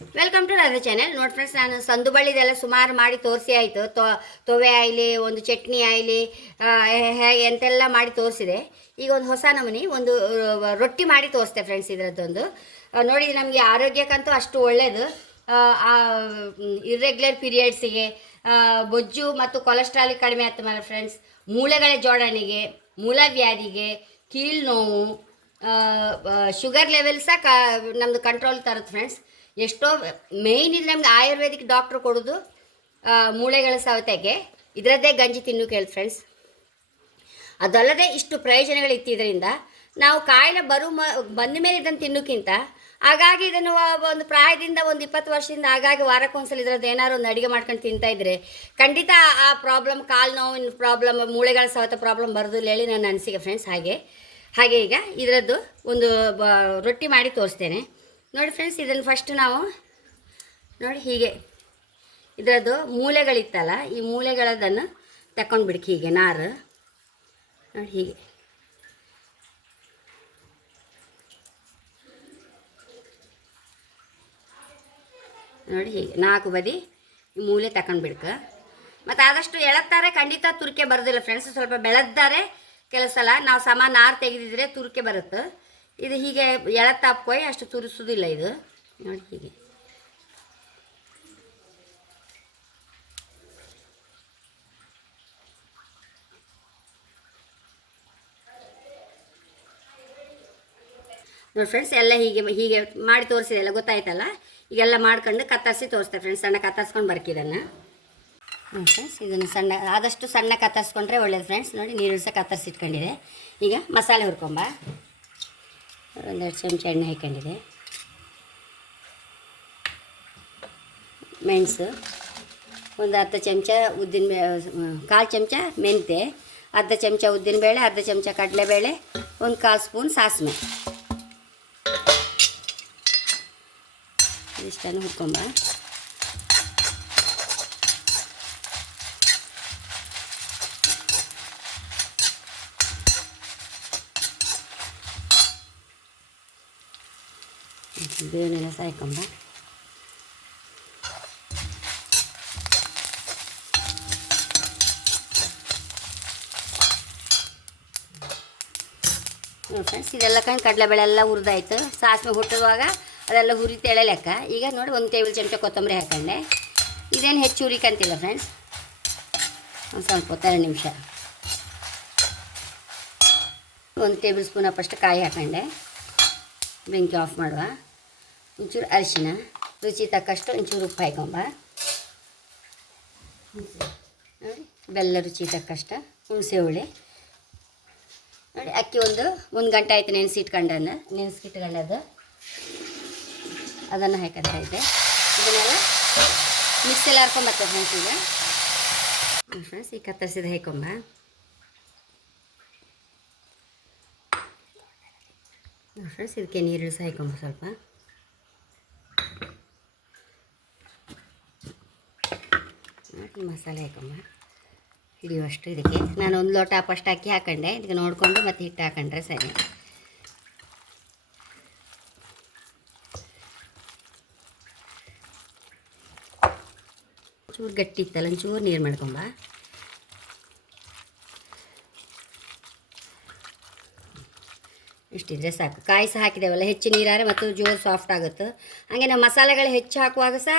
Welcome to Radha channel. ನೋಡಿ friends, ನಾನು ಸಂದು ಬಳ್ಳಿದೆಲ್ಲ ಸುಮಾರು ಮಾಡಿ ತೋರಿಸಿ ಆಯಿತು. ತೊವೆ ಆಯ್ಲಿ, ಒಂದು ಚಟ್ನಿ ಆಯ್ಲಿ, ಹೇಗೆ ಎಂತೆಲ್ಲ ಮಾಡಿ ತೋರಿಸಿದೆ. ಈಗ ಒಂದು ಹೊಸ ನಮೂನಿ ಒಂದು ರೊಟ್ಟಿ ಮಾಡಿ ತೋರಿಸ್ತೆ ಫ್ರೆಂಡ್ಸ್. ಇದರದ್ದೊಂದು ನೋಡಿ, ನಮಗೆ ಆರೋಗ್ಯಕ್ಕಂತೂ ಅಷ್ಟು ಒಳ್ಳೆಯದು. ಇರ್ರೆಗ್ಯುಲರ್ ಪೀರಿಯಡ್ಸಿಗೆ, ಬೊಜ್ಜು ಮತ್ತು ಕೊಲೆಸ್ಟ್ರಾಲ್ ಕಡಿಮೆ ಆಗ್ತದೆ ಫ್ರೆಂಡ್ಸ್. ಮೂಳೆಗಳ ಜೋಡಣೆಗೆ, ಮೂಲವ್ಯಾಧಿಗೆ, ಕೀಲು ನೋವು, ಶುಗರ್ ಲೆವೆಲ್ ಸಹ ನಮ್ಮದು ಕಂಟ್ರೋಲ್ ತರುತ್ತೆ ಫ್ರೆಂಡ್ಸ್. ಎಷ್ಟೋ ಮೇಯ್ನ್ ಇದು ನಮ್ಗೆ ಆಯುರ್ವೇದಿಕ್ ಡಾಕ್ಟ್ರು ಕೊಡೋದು ಮೂಳೆಗಳ ಸವತೆಗೆ ಇದರದ್ದೇ ಗಂಜಿ ತಿನ್ನು ಕೇಳಿ ಫ್ರೆಂಡ್ಸ್. ಅದಲ್ಲದೆ ಇಷ್ಟು ಪ್ರಯೋಜನಗಳು ಇತ್ತಿದ್ದರಿಂದ ನಾವು ಕಾಯಿಲೆ ಬಂದ ಮೇಲೆ ಇದನ್ನು ತಿನ್ನೋಕ್ಕಿಂತ ಹಾಗಾಗಿ ಇದನ್ನು ಒಂದು ಪ್ರಾಯದಿಂದ ಒಂದು 20 ವರ್ಷದಿಂದ ಹಾಗಾಗಿ ವಾರಕ್ಕೊಂದ್ಸಲ ಇದರದ್ದು ಏನಾದ್ರು ಒಂದು ಅಡುಗೆ ಮಾಡ್ಕೊಂಡು ತಿಂತಾಯಿದ್ರೆ ಖಂಡಿತ ಆ ಪ್ರಾಬ್ಲಮ್, ಕಾಲು ನೋವಿನ ಪ್ರಾಬ್ಲಮ್, ಮೂಳೆಗಳ ಸವತ ಪ್ರಾಬ್ಲಮ್ ಬರೋದಿಲ್ಲ ಹೇಳಿ ನನ್ನ ಅನಿಸಿಕೆ ಫ್ರೆಂಡ್ಸ್. ಹಾಗೆ ಈಗ ಇದರದ್ದು ಒಂದು ರೊಟ್ಟಿ ಮಾಡಿ ತೋರಿಸ್ತೇನೆ ನೋಡಿ ಫ್ರೆಂಡ್ಸ್. ಇದನ್ನು ಫಸ್ಟ್ ನಾವು ನೋಡಿ ಹೀಗೆ ಇದರದ್ದು ಮೂಳೆಗಳಿತ್ತಲ್ಲ, ಈ ಮೂಳೆಗಳದನ್ನು ತಗೊಂಡು ಬಿಡ್ಕಿ ಹೀಗೆ ನಾರು ನೋಡಿ ಹೀಗೆ ನೋಡಿ ಹೀಗೆ 4 ಬದಿ ಮೂಲೆ ತಗೊಂಡು ಬಿಡ್ಕ. ಮತ್ತು ಆದಷ್ಟು ಎಳತ್ತಾರೆ ಖಂಡಿತ ತುರ್ಕೆ ಬರೋದಿಲ್ಲ ಫ್ರೆಂಡ್ಸ್. ಸ್ವಲ್ಪ ಬೆಳೆದ್ದಾರೆ ಕೆಲವು ಸಲ ನಾವು ನಾರು ತೆಗೆದಿದ್ರೆ ತುರ್ಕೆ ಬರುತ್ತೆ. ಇದು ಹೀಗೆ ಎಳತ್ತಾಪ್ಕೊಯ್ ಅಷ್ಟು ತುರಿಸೋದಿಲ್ಲ ಇದು ನೋಡಿ ಹೀಗೆ. ನೋಡಿ ಫ್ರೆಂಡ್ಸ್, ಎಲ್ಲ ಹೀಗೆ ಮಾಡಿ ತೋರಿಸಿದೆಲ್ಲ ಗೊತ್ತಾಯ್ತಲ್ಲ. ಈಗೆಲ್ಲ ಮಾಡ್ಕೊಂಡು ಕತ್ತರಿಸಿ ತೋರಿಸ್ತೆ ಫ್ರೆಂಡ್ಸ್. ಸಣ್ಣ ಕತ್ತರಿಸ್ಕೊಂಡು ಬರ್ಕಿದನ್ನು ನೋಡಿ ಫ್ರೆಂಡ್ಸ್. ಇದನ್ನು ಆದಷ್ಟು ಸಣ್ಣ ಕತ್ತರಿಸ್ಕೊಂಡ್ರೆ ಒಳ್ಳೇದು ಫ್ರೆಂಡ್ಸ್. ನೋಡಿ ನೀರು ಸಹ ಕತ್ತರಿಸಿ ಇಟ್ಕೊಂಡಿದೆ. ಈಗ ಮಸಾಲೆ ಹುರ್ಕೊಂಬ. 1-2 ಚಮಚ ಎಣ್ಣೆ ಹಾಕೊಂಡಿದೆ. ಮೆಣಸು, ಒಂದು ಅರ್ಧ ಚಮಚ ಕಾಲು ಚಮಚ ಮೆಂತೆ, ಅರ್ಧ ಚಮಚ ಉದ್ದಿನಬೇಳೆ, ಅರ್ಧ ಚಮಚ ಕಡಲೆಬೇಳೆ, 1/4 ಸ್ಪೂನ್ ಸಾಸಿವೆ. ಇಷ್ಟನ್ನು ಹುರ್ಕೊಂಬ. ಬೇಳೆಲ್ಲ ಸಾಯ್ಕೊಂಬ. ನೋಡಿ ಫ್ರೆಂಡ್ಸ್, ಇದೆಲ್ಲ ಕಡಲೆಬೇಳೆ ಎಲ್ಲ ಹುರಿದಾಯ್ತು. ಸಾಸಿವೆ ಹುಟ್ಟುವಾಗ ಅದೆಲ್ಲ ಹುರಿ ತೆಳೆ ಲೆಕ್ಕ. ಈಗ ನೋಡಿ 1 ಟೇಬಲ್ ಚಮಚ ಕೊತ್ತಂಬರಿ ಹಾಕೊಂಡೆ. ಇದೇನು ಹೆಚ್ಚು ಹುರಿಕಂತಿಲ್ಲ ಫ್ರೆಂಡ್ಸ್. ಒಂದು ಸ್ವಲ್ಪ 2 ನಿಮಿಷ. 1 ಟೇಬಲ್ ಸ್ಪೂನ್ ಅಪ್ಪಷ್ಟು ಕಾಯಿ ಹಾಕೊಂಡೆ. ಬೆಂಕಿ ಆಫ್ ಮಾಡುವ. ಒಂಚೂರು ಅರಿಶಿನ, ರುಚಿ ತಕ್ಕಷ್ಟು ಒಂಚೂರು ಉಪ್ಪು ಹಾಕೊಂಬ. ನೋಡಿ ಬೆಲ್ಲ ರುಚಿ ತಕ್ಕಷ್ಟು, ಹುಣಸೆ ಹುಳಿ ನೋಡಿ. ಅಕ್ಕಿ ಒಂದು ಗಂಟೆ ಆಯಿತು ನೆನೆಸಿಟ್ಕೊಂಡದ್ದು ಅದನ್ನು ಹಾಕೋತಾ ಇದ್ದೆ. ಇದನ್ನೆಲ್ಲ ಮಿಕ್ಸಲ್ಲಿ ಹರ್ಕೊಂಬರ್ತದೆ ಫ್ರೆಂಡ್ಸ್. ಈಗ ಫ್ರೆಂಡ್ಸ್ ಈಗ ಕತ್ತರಿಸಿದ ಹಾಕೊಂಬ. ಫ್ರೆಂಡ್ಸ್ ಇದಕ್ಕೆ ನೀರು ಸಹ ಹಾಕೊಂಬ. ಸ್ವಲ್ಪ ಮಸಾಲೆ ಹಾಕೊಂಬ ಹಿಡಿಯುವಷ್ಟು. ಇದಕ್ಕೆ ನಾನು 1 ಲೋಟ ಫಸ್ಟ್ ಅಕ್ಕಿ ಹಾಕೊಂಡೆ. ಇದಕ್ಕೆ ನೋಡಿಕೊಂಡು ಮತ್ತು ಹಿಟ್ಟು ಹಾಕೊಂಡ್ರೆ ಸರಿ. ಚೂರು ಗಟ್ಟಿ ಇತ್ತಲ್ಲ, ಒಂಚೂರು ನೀರು ಮಾಡ್ಕೊಂಬ. ಇಷ್ಟಿದ್ರೆ ಸಾಕು. ಕಾಯಿ ಸಹ ಹಾಕಿದ್ದೇವಲ್ಲ, ಹೆಚ್ಚು ನೀರಾರೆ ಮತ್ತು ಜೋರು ಸಾಫ್ಟ್ ಆಗುತ್ತೆ. ಹಾಗೆ ನಾವು ಮಸಾಲೆಗಳು ಹೆಚ್ಚು ಹಾಕುವಾಗ ಸಹ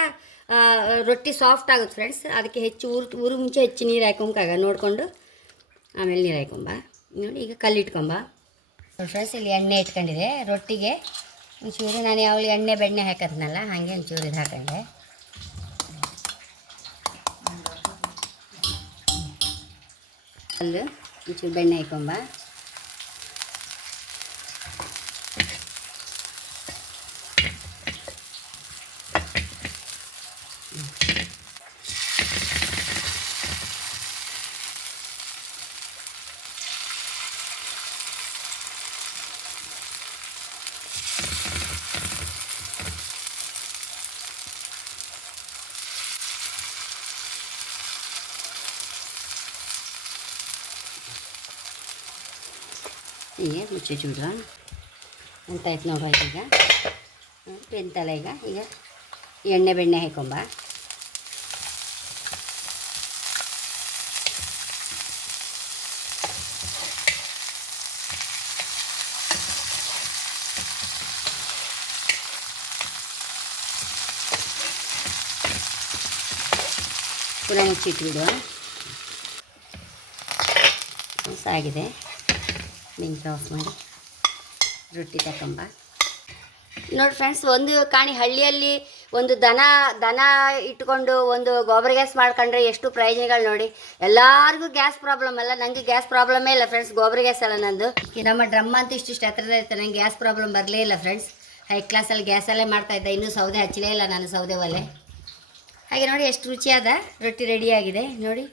ರೊಟ್ಟಿ ಸಾಫ್ಟ್ ಆಗುತ್ತೆ ಫ್ರೆಂಡ್ಸ್. ಅದಕ್ಕೆ ಹೆಚ್ಚು ಊರು ಮುಂಚೆ ಹೆಚ್ಚು ನೀರು ಹಾಕೊಂಬಾಗ ನೋಡಿಕೊಂಡು ಆಮೇಲೆ ನೀರು ಹಾಕೊಂಬ. ನೋಡಿ ಈಗ ಕಲ್ಲಿಟ್ಕೊಂಬ. ಫ್ರೆಂಡ್ಸ್ ಇಲ್ಲಿ ಎಣ್ಣೆ ಇಟ್ಕೊಂಡಿದೆ ರೊಟ್ಟಿಗೆ. ಒಂಚೂರು ನಾನು ಯಾವಳು ಎಣ್ಣೆ ಬೆಣ್ಣೆ ಹಾಕೋದ್ನಲ್ಲ ಹಾಗೆ ಒಂಚೂರು ಇದು ಹಾಕೊಂಡೆ. ಒಂಚೂರು ಬೆಣ್ಣೆ ಹಾಕೊಂಬ. ಹೀಗೆ ಮುಚ್ಚಿ ಚೂಡು ಅಂತ ಆಯ್ತು ನೋಡುವ. ಈಗ ಬೆಂತಲ್ಲ ಈಗ ಎಣ್ಣೆ ಬೆಣ್ಣೆ ಹಾಕೊಂಬ. ಪುನಃ ಮುಚ್ಚಿಟ್ಬಿಡುವ. ಆಗಿದೆ, ಬೆಂಕಿ ಆಫ್ ಮಾಡಿ ರೊಟ್ಟಿ ತಗೊಂಬ. ನೋಡಿ ಫ್ರೆಂಡ್ಸ್, ಒಂದು ಕಾಣಿ ಹಳ್ಳಿಯಲ್ಲಿ ಒಂದು ದನ ಇಟ್ಕೊಂಡು ಒಂದು ಗೊಬ್ಬರ ಗ್ಯಾಸ್ ಮಾಡ್ಕೊಂಡ್ರೆ ಎಷ್ಟು ಪ್ರಯೋಜನಗಳು ನೋಡಿ. ಎಲ್ಲರಿಗೂ ಗ್ಯಾಸ್ ಪ್ರಾಬ್ಲಮ್ ಅಲ್ಲ, ನನಗೆ ಗ್ಯಾಸ್ ಪ್ರಾಬ್ಲಮೇ ಇಲ್ಲ ಫ್ರೆಂಡ್ಸ್. ಗೊಬ್ಬರ ಗ್ಯಾಸ್ ಅಲ್ಲ ನಂದು. ನಮ್ಮ ಡ್ರಮ್ ಅಂತ ಇಷ್ಟು ಹತ್ತಿರದ ಇರ್ತದೆ, ನಂಗೆ ಗ್ಯಾಸ್ ಪ್ರಾಬ್ಲಮ್ ಬರಲೇ ಇಲ್ಲ ಫ್ರೆಂಡ್ಸ್. ಹೈ ಕ್ಲಾಸಲ್ಲಿ ಗ್ಯಾಸಲ್ಲೇ ಮಾಡ್ತಾಯಿದ್ದೆ, ಇನ್ನೂ ಸೌದೆ ಹಚ್ಚಲೇ ಇಲ್ಲ ನಾನು, ಸೌದೆ ಒಲೆ. ಹಾಗೆ ನೋಡಿ ಎಷ್ಟು ರುಚಿಯಾದ ರೊಟ್ಟಿ ರೆಡಿಯಾಗಿದೆ ನೋಡಿ.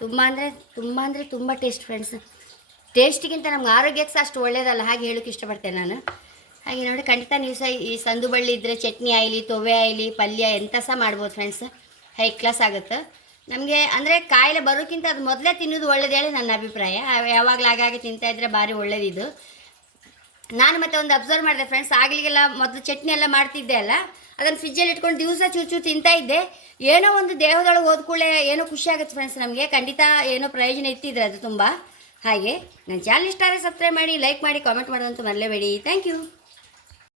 ತುಂಬ ಅಂದರೆ ತುಂಬ ಟೇಸ್ಟ್ ಫ್ರೆಂಡ್ಸ್. ಟೇಸ್ಟಿಗಿಂತ ನಮ್ಗೆ ಆರೋಗ್ಯಕ್ಕೆ ಸಹ ಅಷ್ಟು ಒಳ್ಳೆಯದಲ್ಲ, ಹಾಗೆ ಹೇಳೋಕ್ಕೆ ಇಷ್ಟಪಡ್ತೇನೆ ನಾನು. ಹಾಗೆ ನೋಡಿ, ಖಂಡಿತ ನೀವು ಸಹ ಈ ಸಂದು ಬಳ್ಳಿ ಇದ್ದರೆ ಚಟ್ನಿ ಆಯ್ಲಿ, ತೊವೆ ಆಯ್ಲಿ, ಪಲ್ಯ ಎಂಥ ಸಹ ಮಾಡ್ಬೋದು ಫ್ರೆಂಡ್ಸ್. ಹೈ ಕ್ಲಾಸ್ ಆಗುತ್ತೆ ನಮಗೆ. ಅಂದರೆ ಕಾಯಿಲೆ ಬರೋಕ್ಕಿಂತ ಅದು ಮೊದಲೇ ತಿನ್ನೋದು ಒಳ್ಳೇದು ಹೇಳಿ ನನ್ನ ಅಭಿಪ್ರಾಯ. ಯಾವಾಗಲೂ ಹಾಗಾಗಿ ತಿಂತಾಯಿದ್ರೆ ಭಾರಿ ಒಳ್ಳೇದಿದು. ನಾನು ಮತ್ತೆ ಒಂದು ಅಬ್ಸರ್ವ್ ಮಾಡಿದೆ ಫ್ರೆಂಡ್ಸ್, ಆಗಲಿಗೆಲ್ಲ ಮೊದಲು ಚಟ್ನಿ ಎಲ್ಲ ಮಾಡ್ತಿದ್ದೆ ಅಲ್ಲ, ಅದನ್ನು ಫ್ರಿಜ್ಜಲ್ಲಿ ಇಟ್ಕೊಂಡು ದಿವಸ ಚೂರು ತಿಂತಾ ಇದ್ದೆ. ಏನೋ ಒಂದು ದೇಹದೊಳಗೆ ಹೋದ್ಕೂಡಲೇ ಏನೋ ಖುಷಿ ಆಗುತ್ತೆ ಫ್ರೆಂಡ್ಸ್ ನಮಗೆ. ಖಂಡಿತ ಏನೋ ಪ್ರಯೋಜನ ಇತ್ತಿದ್ರೆ ಅದು ತುಂಬ. ಹಾಗೆ ನನ್ನ ಚಾನಲ್ ಇಷ್ಟ ಆದರೆ ಸಬ್ಸ್ಕ್ರೈಬ್ ಮಾಡಿ, ಲೈಕ್ ಮಾಡಿ, ಕಾಮೆಂಟ್ ಮಾಡೋದಂತೂ ಮರಲೇಬೇಡಿ. Thank you.